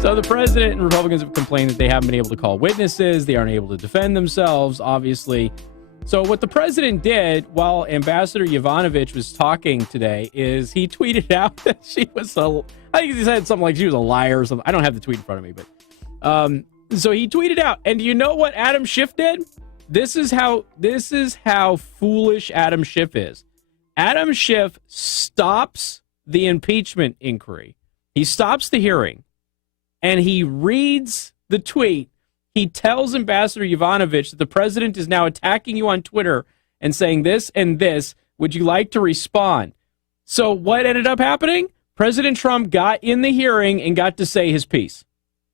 So the president and Republicans have complained that they haven't been able to call witnesses. They aren't able to defend themselves, obviously. So what the president did while Ambassador Yovanovitch was talking today is he tweeted out that she was I think he said something like she was a liar or something. I don't have the tweet in front of me, but so he tweeted out, and do you know what Adam Schiff did? This is how foolish Adam Schiff is. Adam Schiff stops the impeachment inquiry. He stops the hearing. And he reads the tweet. He tells Ambassador Yovanovitch that the president is now attacking you on Twitter and saying this and this. Would you like to respond? So what ended up happening? President Trump got in the hearing and got to say his piece.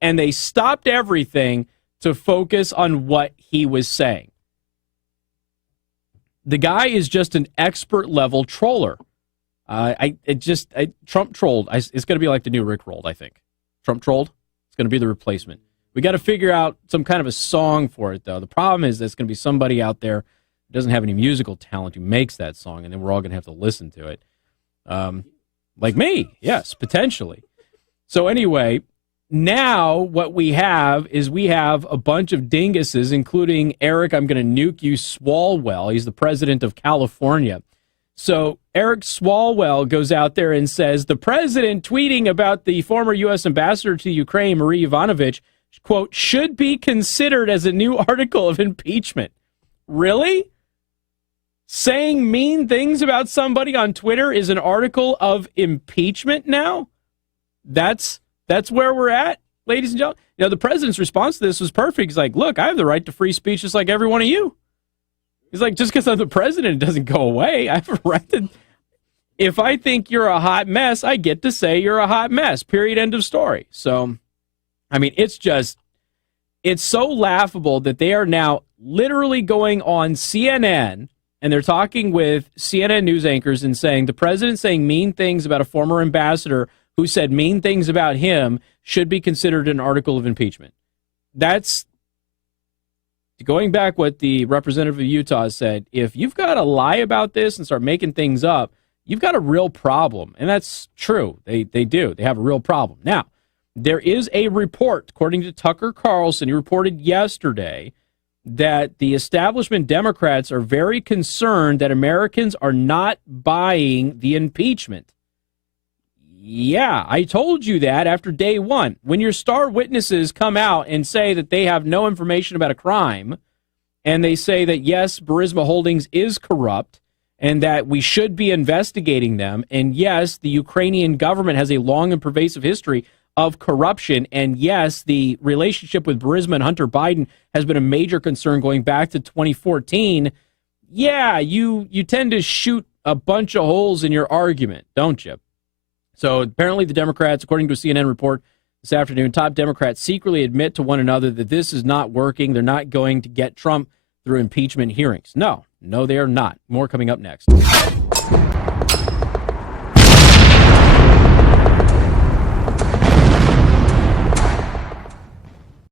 And they stopped everything to focus on what he was saying. The guy is just an expert level troller. Trump trolled. It's going to be like the new Rick rolled, I think. Trump trolled. It's going to be the replacement. We got to figure out some kind of a song for it, though. The problem is there's going to be somebody out there who doesn't have any musical talent who makes that song, and then we're all going to have to listen to it. Like me, yes, potentially. So anyway, now what we have is we have a bunch of dinguses, including Eric, I'm going to nuke you, Swalwell. He's the president of California. So Eric Swalwell goes out there and says, the president tweeting about the former U.S. ambassador to Ukraine, Marie Yovanovitch, quote, should be considered as a new article of impeachment. Really? Saying mean things about somebody on Twitter is an article of impeachment now? That's where we're at, ladies and gentlemen. You know, the president's response to this was perfect. He's like, look, I have the right to free speech just like every one of you. He's like, just because I'm the president, it doesn't go away. I have a right to, if I think you're a hot mess, I get to say you're a hot mess, period, end of story. So, I mean, it's so laughable that they are now literally going on CNN and they're talking with CNN news anchors and saying the president saying mean things about a former ambassador who said mean things about him should be considered an article of impeachment. That's going back what the representative of Utah said. If you've got to lie about this and start making things up, you've got a real problem. And that's true. They do. They have a real problem. Now, there is a report, according to Tucker Carlson, he reported yesterday that the establishment Democrats are very concerned that Americans are not buying the impeachment. Yeah, I told you that after day one. When your star witnesses come out and say that they have no information about a crime, and they say that, yes, Burisma Holdings is corrupt, and that we should be investigating them, and yes, the Ukrainian government has a long and pervasive history of corruption, and yes, the relationship with Burisma and Hunter Biden has been a major concern going back to 2014, yeah, you tend to shoot a bunch of holes in your argument, don't you? So apparently the Democrats, according to a CNN report this afternoon, top Democrats secretly admit to one another that this is not working. They're not going to get Trump through impeachment hearings. No, they are not. More coming up next.